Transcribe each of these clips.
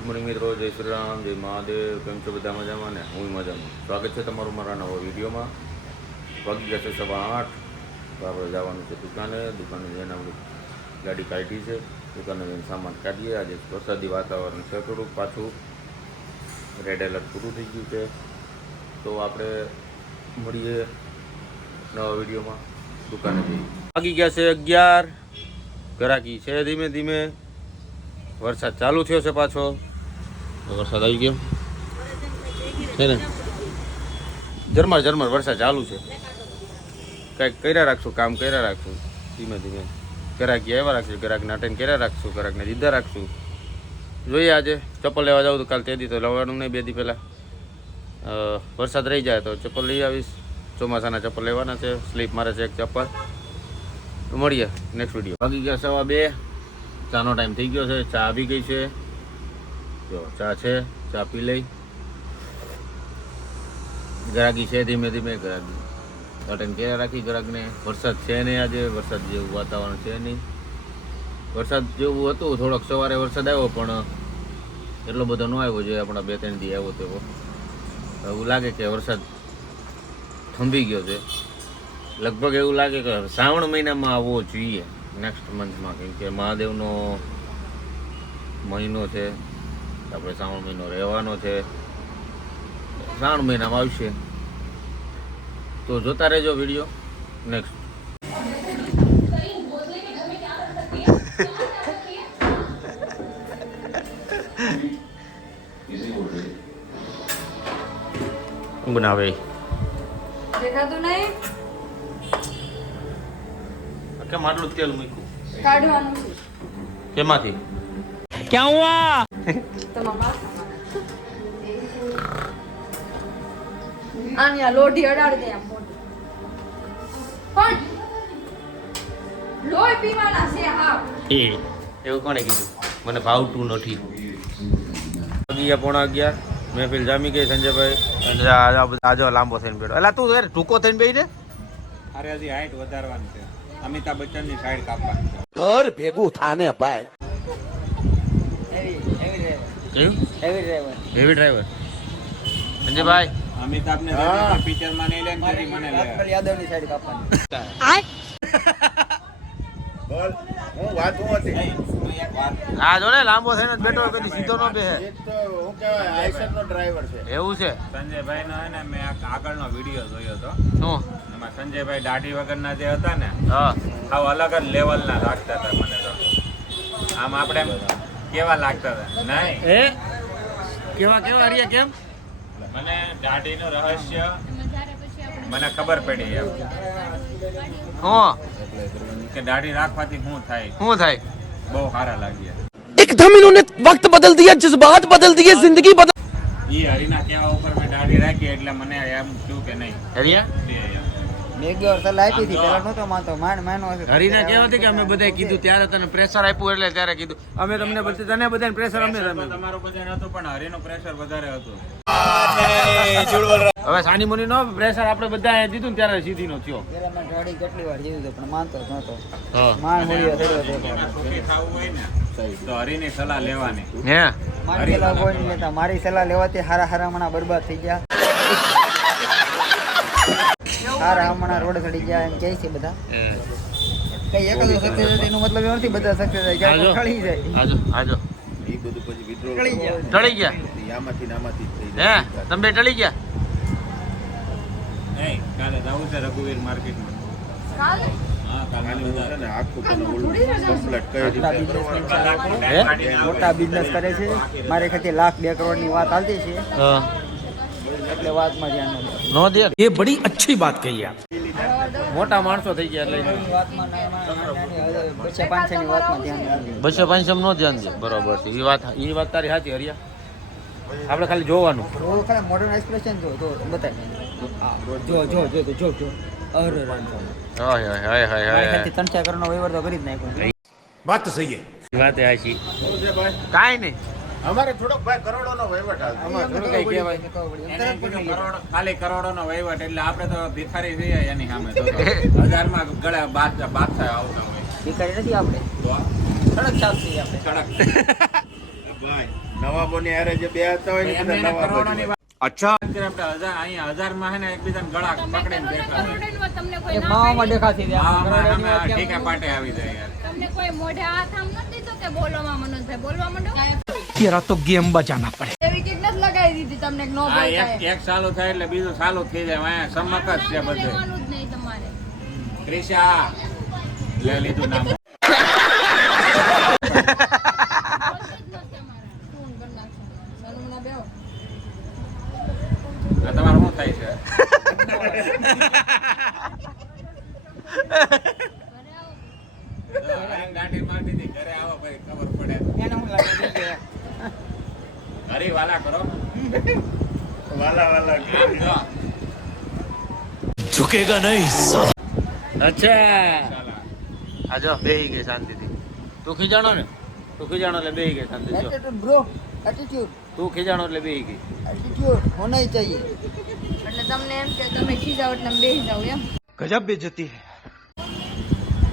Good morning મિત્રો, જય શ્રી રામ, જય મહાદેવ. કેમ છો બધા? મજામાં ને? હું મજામાં. સ્વાગત છે તમારું મારા નવા વિડીયોમાં. વાગી ગયા છે 8:15. તો આપણે જવાનું છે દુકાને જઈને આપણે ગાડી કાઢી છે. દુકાને જઈને સામાન કાઢીએ. આજે વરસાદી વાતાવરણ છે, થોડુંક પાછું રેડ એલર્ટ પૂરું થઈ ગયું છે. તો આપણે મળીએ નવા વિડીયોમાં. દુકાને જઈએ. વાગી ગયા છે 11. ઘરાકી છે ધીમે ધીમે. વરસાદ ચાલુ થયો છે પાછો. વરસાદ આવી ગયો છે ને, ઝરમર વરસાદ ચાલુ છે. કંઈક કર્યા રાખશું, કામ કર્યા રાખશું ધીમે ધીમે. ગ્રાહકી આવ્યા રાખશું, ગ્રાહકને અટેન્ડ કર્યા રાખશું, ગ્રાહકને દીધા રાખશું. જોઈએ આજે ચપ્પલ લેવા જાઉં તો કાલ તે દી તો લેવાનું નહીં, 2 દી પહેલાં. વરસાદ રહી જાય તો ચપ્પલ લઈ આવીશ. ચોમાસાના ચપ્પલ લેવાના છે. સ્લીપ મારે છે એક ચપ્પલ. તો મળીએ નેક્સ્ટ વિડીયો. વાગી ગયા 2:15. ચાનો ટાઈમ થઈ ગયો છે. ચા આવી ગઈ છે. જો ચા છે, ચા પી લઈ. ગ્રાહકી છે ધીમે ધીમે. ગ્રાહકી અટેન્ડ કર્યા રાખી ગ્રાહકને. વરસાદ છે નહીં આજે, વરસાદ જેવું વાતાવરણ છે નહીં. વરસાદ જેવું હતું થોડોક, સવારે વરસાદ આવ્યો પણ એટલો બધો ન આવ્યો જે આપણા 2-3 દી આવ્યો તેવો. એવું લાગે કે વરસાદ થંભી ગયો છે. લગભગ એવું લાગે કે શ્રાવણ મહિનામાં આવવો જોઈએ, નેક્સ્ટ મંથમાં. કેમ કે મહાદેવનો મહિનો છે, આપણે શ્રાવણ મહિનો રહેવાનો છે. શ્રાવણ મહિનામાં આવશે તો જોતા રહેજો વિડીયો. નેક્સ્ટ બનાવે દેખાતું નહીં. કેમ આટલું તેલ મૂક્યું? કાઢવાનું છે. કેમાંથી? ક્યાં હુઆ? તમારા આની લોઢી અડાડી દે આમ મોઢું. પણ લોહી પીવાના છે. હા, એવું કોણે કીધું? મને ભાવતું નથી. 11:15 મહેફિલ જામી ગઈ. સંજયભાઈ આજો લાંબો થઈને બેઠો. એટલે તું ટૂંકો થઈને બેસી ને. અરે હજી હાઈટ વધારવાની છે. અમિતાભ બચ્ચન ની સાઈડ કાપવાની છે. ઘર ભેગું થાને ભાઈ. કયું? હેવી ડ્રાઈવર સંજયભાઈ. અમિતાભ ને પિક્ચર માં નહીં લે ને તેથી મને લે. યાદવ ની સાઈડ કાપવાની. બોલ હું વાત હું હતી. આ જો ને લાંબો થઈને જ બેઠો, કદી સીધો ન બેસે. એક તો હું કહેવાય આઈસર નો ડ્રાઈવર છે. એવું છે? સંજયભાઈ નો હે ને, મેં આગળનો વિડીયો જોયો હતો. શું? એમાં સંજયભાઈ દાઢી વગરના જે હતા ને, હા, આવ અલગ જ લેવલ ના લાગતા હતા મને તો. આમ આપણે કેવા લાગતા હતા નહીં? કેવા હરિયા કેમ? મને દાઢીનું રહસ્ય મને ખબર પડી એમ હા, કે દાઢી રાખવાથી શું થાય. શું થાય? બહુ સારા લાગ્યા. एकदम इन्होंने वक्त बदल दिया, जज्बात बदल दिए, जिंदगी बदल. ઈ હરીના કેવા ઉપર મેં દાઢી રાખી એટલે મને એમ થયું કે નહીં હરિયા મેં એક વાર સલાહ આપી હતી, પેલા નહોતો માનતો, માનો હશે. હરીના કહેવાથી કે અમે બધાય કીધું ત્યારે તને પ્રેશર આપ્યું એટલે ત્યારે કીધું અમે તમને તને બધાને પ્રેશર અમે તમારું બધા નતું પણ હરીનું પ્રેશર વધારે હતું. હવે સાની મુની નો પ્રેશર આપણે બધા દીધું ને ત્યારે સીધી નો થયો. પેલા મેં ગાડી કેટલી વાર જીવી હતી પણ માનતો જ નહોતો. હા, માન હોળીએ થયો હતો. સુખી થવું હોય ને તો હરીની સલાહ લેવાની. હે મારી સલાહ કોઈ નહીં લેતા. મારી સલાહ લેવાથી હારા હમણાં બરબાદ થઈ ગયા. હારા હમણાં રોડ ચડી ગયા એમ કહે છે બધા. કઈ એક જ સક્સેસ એનો મતલબ એવો નથી બધા સક્સેસ થઈ જાય. ટળી જાય. આજો એ બધું પછી વિડ્રો ટળી ગયા. આમાંથી ને આમાંથી થઈ હે તમે ટળી ગયા? નહીં, કાલે જવું છે રઘુવીર માર્કેટમાં. કાલે હા, કાલે બધા ને આખું કોને કમ્પ્લીટ કરી મોટા બિઝનેસ કરે છે. મારે ખાતે 1,02 કરોડની વાત ચાલતી છે હા, એટલે વાતમાં ધ્યાન ન દે. નો દે. ये बड़ी अच्छी बात कही आप. મોટા માણસો થઈ ગયા એટલે વાતમાં 200-500 ની વાતમાં ધ્યાન ન દે. 200-500 નો ધ્યાન દે. બરોબર છે. એ વાત તારી સાચી હરિયા. આપણે ખાલી જોવાનું. થોડું ખાલી મોડર્ન એક્સપ્રેશન જો તો બતાય. જો અરે હાય હાય હાય હાય. 3-4 કરોડનો વહીવટ તો કરી જ નાખ્યો. बात तो सही है. વાત એ સાચી. કાઈ નહીં. અમારે થોડોક ભાઈ કરોડોનો વહીવટ હાલ. અમારે થોડું કઈ કહેવાય. ખાલી કરોડોનો વહીવટ એટલે આપણે તો ભિખારી છીએ એની સામે. તો 1000 માં ગળે બાદશાહ આવતા હોય. ભિખારી નથી આપણે. તો સડક છાપ છીએ આપણે. સડક ભાઈ નવાબોની હારે જે બે હતા હોય ને એમને બધા નવાબ જ કરોડોની હોય. વાત કરીએ આપણે અહીંયા 1000 માં હે ને એકબીજાને ગળા પકડીને દેખાડે. તમને કોઈ એક ના માવામાં દેખાતી હતી. આમ આમાં કરોડોની અમે વાત કેમ ઠીકા પાટે આવી જાય યાર. તમને કોઈ મોઢે હાથ આમ નથી દીધો કે બોલવામાં મનોજભાઈ બોલવા માંડો तेरा तो गेम बजाना पड़े એવી કિટ નથી લગાવી દીધી તમને નો આ એક ચાલુ થાય એટલે બીજું ચાલુ થઈ જાય. અહીંયા સમક જ છે બધે. રહેવાનું જ નહીં તમારે ક્રિશા લે લીધું નામ. બોલતું જ નથી તમારે ફોન કરી નાખશો સનુમના બેહો આ તમારું શું થાય છે? ગાંઠી મારી દીધી. ઘરે આવો ભાઈ ખબર પડે. એને હું લાગે છે કે હરી વાલા કરો. વાલા વાલા આમ જો. झुकेगा नहीं અચ્છા ચાલા. આ જો બેહી ગઈ શાંતિથી. તું ખીજાણો ને તું ખીજાણો એટલે બેહી ગઈ શાંતિથી. જો એટીટ્યુડ બ્રો, એટીટ્યુડ, તું ખીજાણો એટલે બેહી ગઈ. એટીટ્યુડ હોના ही चाहिए. એટલે તમને એમ કે તમે ખીજાવ એટલે બેસી જાવ એમ गजब बेइज्जती है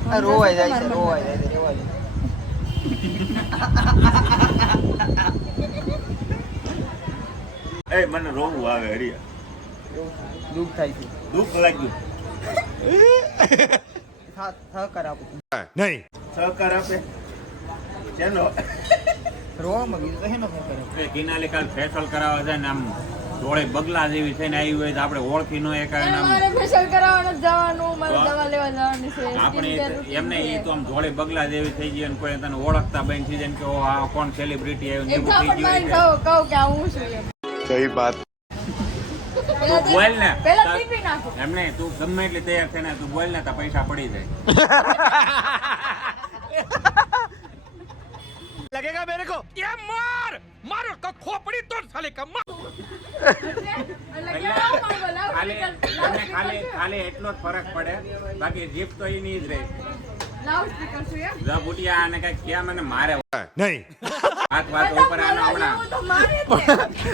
આ રોવાઈ જાય છે, રોવાઈ જાય છે, રેવા દે. એ મને રોવું આવે હરિયા. દુઃખ થાય છે. દુઃખ લાગ્યું. સહકાર આપો. नहीं સહકાર આપે શેનો? રોવામાં બીજું તો હેનો સહકાર આપો. એ કિનાલી કાલ ફેશિયલ કરાવવા જાય ને આમ ડોળે બગલા જેવી થઈને આવી હોય તો આપણે ઓળખી ન એકાય ને આમ મારે ફેશિયલ કરાવવાનું જ જવાનું મારે દવા લેવા જવાની છે આપણે એમને ઈ તો આમ ધોળે બગલા જેવી થઈ ગઈ અને કોઈ તને ઓળખતા બેન થઈ જાય ને કે ઓ આ કોણ સેલિબ્રિટી આવ્યું ને એક એવું થઈ થાપડ ગયું મારીને કહું કે આ હું છું એમ સહી બાત. પહેલા તું બોલ ને. પહેલા ટીપી નાખો એમ નહીં તું ગમે એટલી તૈયાર થઈને તું બોલ ને તો પૈસા પડી જાય. लगेगा मेरे को ये मार मारो का खोपड़ी तोड़ साले का मार એટલે કેવો મારો બોલાવ ખાલી તમને ખાલી એટલો જ ફરક પડે બાકી જીપ તો એની જ રહે. લાઉડ સ્પીકર છું એમ જો બુટિયા આને કઈ ક્યાં મને મારે नहीं હાથ વાત ઉપર આનો હમણાં એવું તો મારે જ ને.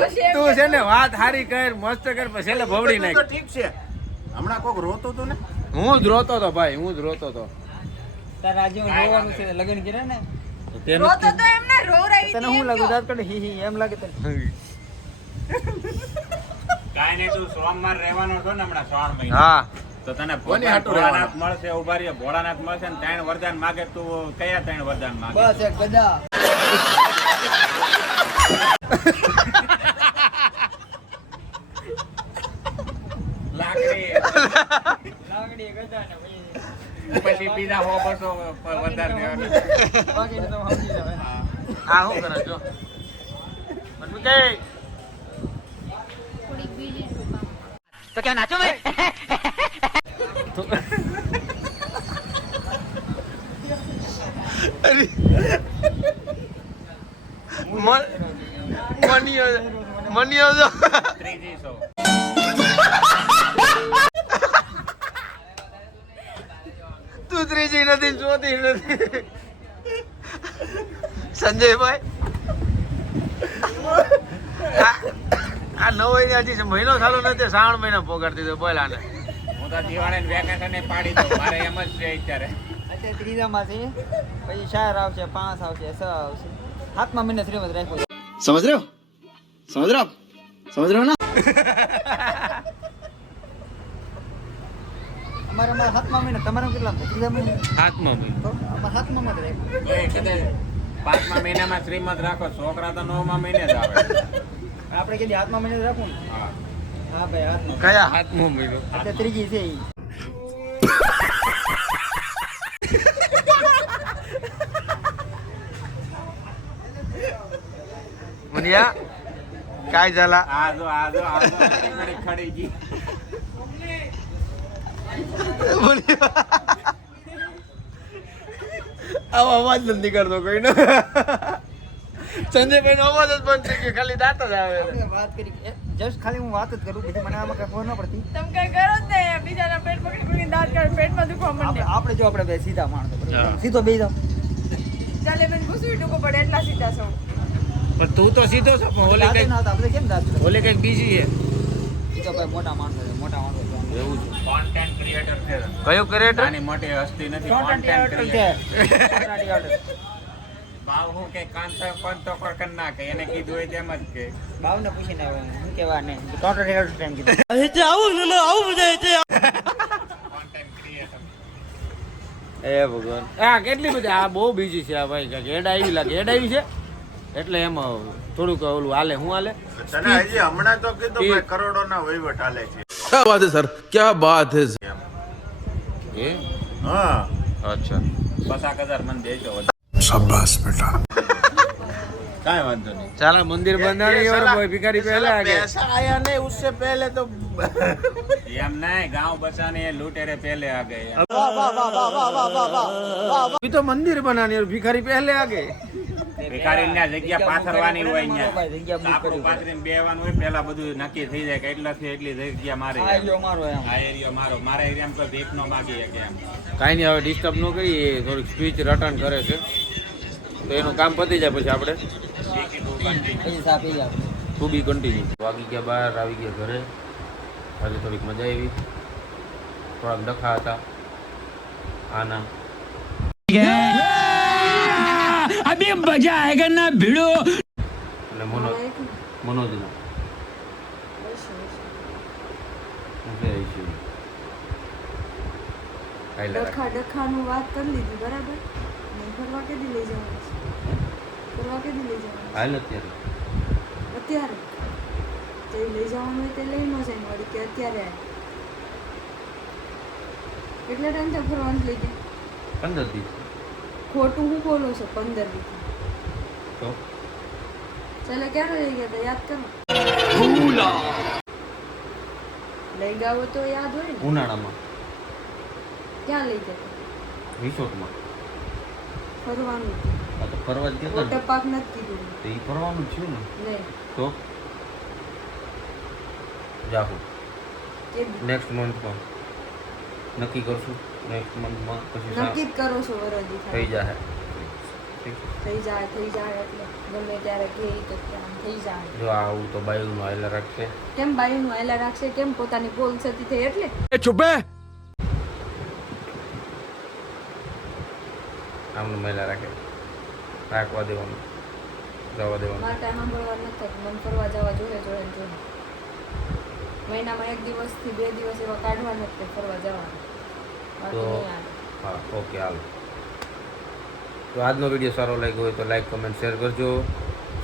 પછી એમ તું છે ને વાત હારી કર મસ્ત કર પછી એટલે ભવડી તો નાખ. ઠીક છે હમણાં કોક રોતું હતું ને હું જ રોતો તો ભાઈ હું જ રોતો તો. તારે આજે રોવાનું છે, લગ્ન કર્યા ને તેનું રોતો તો એમને રોવરાવી તને હતી શું એમ લાગ્યું? કહો. દાંત કાઢે હી હી એમ લાગે તને? કાંઈ નહીં તું સોમવાર રહેવાનો છો ને હમણાં 3 મહિના હા તો તને કોની હાટુ ભોળાનાથ મળશે ઉભા રહીએ ભોળાનાથ મળશે ને 3 વરદાન માગે તું કયા 3 વરદાન માગે બસ એક ગદા. લાકડી લાકડી, ગદા ને પછી પછી બીજા 100-200 વરદાન દેવાનું. બાકીનું તમે સમજી જાવ એમ. આ શું કરે જો મને કે થોડીક બીજી છું કામ. તો ક્યાં નાચો મેં? મનિયો જો ત્રીજી સો તું ત્રીજી નથી ચોથી નથી સંજયભાઈ આ નવો હજી મહિનો ચાલુ નથી 3 મહિના પોગાડતી તો બોલ આને હું તો દિવાળી વેકેશન પાડી દઉં મારે એમ જ છે અત્યારે અત્યારે ત્રીજામાં છે, પછી 4 આવશે, 5 આવશે, 6 આવશે, 7મા મહિને શ્રીમદ રાખ્યો છે. समझ रहे हो समझ रहे हो आप समझ रहे हो ना અમારે 7મા મહિને, તમારે કેટલા ત્રીજા મહિને? 7મા મહિનો તો અમારે 7મા માં જ રાખ્યો. એ કદાચ 5મા મહિનામાં શ્રીમદ રાખો છોકરા તો 9મા મહિને જ આવે આપણે કીધી 7મા મહિને જ રાખવું ને? હા. હા ભાઈ 7મા. કયા 7મો મહિનો અત્યારે ત્રીજી છે ઈ. मुनिया काय झाला આ જો ઘડી ખડી ગઈ આવો અવાજ નથી નીકળતો કોઈનો સંજયભાઈ નો અવાજ જ બંધ થઈ ગયો ખાલી દાંત જ આવે આપણે વાત કરી જસ્ટ ખાલી હું વાત જ કરું, બીજું મને આમાં કઈ ખબર ન પડતી. તમે કઈ કરો જ નહીં બીજાના પેટ પકડી દાંત કાઢી પેટમાં દુખવા માંડે આપણે જો આપણે બે સીધા માણસો બરોબર? સીધો બે જાવ. ચાલે બેન ઘૂસવી ટૂંકો પડે એટલા સીધા છો પણ તું તો સીધો છો પણ ઓલે દાંત કઈક ના આવતા, આપણે કેમ દાંત કાઢીએ? ઓલે કઈક બીજી છે સીધો ભાઈ મોટા માણસો છે, મોટા માણસો છે. એવું છે કોન્ટેન્ટ ક્રિએટર છે કયો ક્રિએટર નાની મોટી હસ્તી નથી Content કોન્ટેન્ટ creator છે. Creator Content creator. બાવ હું કે કાન તો કોણ નાખે એને કીધું હોય તેમ જ કે બાવને પૂછીને આવે શું કહેવા નહીં ટોટલ ટાઈમ કીધું કોન્ટેન્ટ ક્રિએટર એ ભગવાન આ કેટલી બધી આ બહુ બીજી છે આ ભાઈ કાંઈક હેડ આવી લાગે હેડ આવી છે એટલે એમાં થોડુંક ઓલું હાલે હું હાલે તને હજી હમણાં તો કીધું ભાઈ કરોડોના વહીવટ હાલે છે क्या बात है सर क्या बात है એ હા અચ્છા 50,000 મને દેજો કાંઈ વાંધો નહીં ચાલો મંદિર બંધાણી और कोई भिखारी पहले आ गए पैसा आया नहीं उससे पहले तो એમ નહીં ગાंव बचाने ये लुटेरे पहले आ गए अभी तो मंदिर बनानी और भिखारी पहले आ गए ભિખારી ને જગ્યા પાથરવાની હોય જગ્યા અહીંયા book આપણું કરવી પાથરીને બેવાનું હોય પેલા બધું નક્કી થઈ જાય કે એટલાથી એટલી જગ્યા મારે આ જો મારો એમ આ એરિયો મારો મારા એરિયામાં તો ભીખ નો માગી શકે એમ કાંઈ નહીં હવે ડિસ્ટર્બ ન કરી એ થોડીક સ્પીચ રટર્ન કરે છે તો એનું કામ પતી જાય પછી આપણે પછી સા પી ગયા ટુ બી કન્ટિન્યુ વાગી ગયા બહાર આવી ગયા ઘરે આજે થોડીક મજા આવી થોડાક ડખા હતા આના अभी मजा आएगा ना भिड़ो અને મનોજના ડખાનું વાત કરી લીધી બરાબર ને ફરવા કેદી લઈ જવાનું છે ફરવા કેદી લઈ જવાનું હાલ અત્યારે અત્યારે તે લઈ જવાનું હોય તે લઈ ન જાય વળી કે અત્યારે આય કેટલા ટાઈમ ફરવાનું લઈ જાય 15 દિવસ ખોટું હું બોલો છો 15 દિવસ તો ચાલો ક્યારે લઈ ગયા હતા યાદ કરો લઈ ગયા હોય તો યાદ હોય ને ઉનાળામાં ક્યાં લઈ ગયા રિસોર્ટમાં ફરવાનું આ તો ફરવા જ ગયા વોટર હતા પાર્ક નથી કીધું તો એ ફરવાનું જ છે ને નહીં તો જાહુ કે નેક્સ્ટ મંથમાં નક્કી કરશું નેક્સ્ટ મંથમાં પછી નક્કી જ કરો છો વરદી થઈ થાય જાય થઈ જાય એટલે ગમે ત્યારે કે તો આમ થઈ જાય જો આવું તો બાયુનું હાઈલા રાખશે કેમ બાઈનું આયલા રાખશે કેમ પોતાની બોલ સતી થઈ એટલે चुप है આમનું મહિલા રાખે રાખવા દેવાનું જવા દેવાનું મારે કાંઈ સાંભળવા નથી થતું મને ફરવા જવા જોઈએ મહિનામાં 1 દિવસથી 2 દિવસ એવા કાઢવા નથી ફરવા જવાનું બાકી તો નહીં આવે હા ઓકે હાલ તો આજનો વિડીયો સારો લાગ્યો હોય તો લાઈક કમેન્ટ શેર કરજો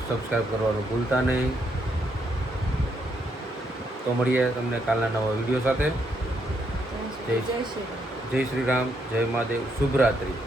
સબસ્ક્રાઈબ કરવાનું ભૂલતા નહીં તો મળીએ તમને કાલના નવા વિડીયો સાથે જય શ્રી રામ જય શ્રી રામ જય મહાદેવ શુભરાત્રી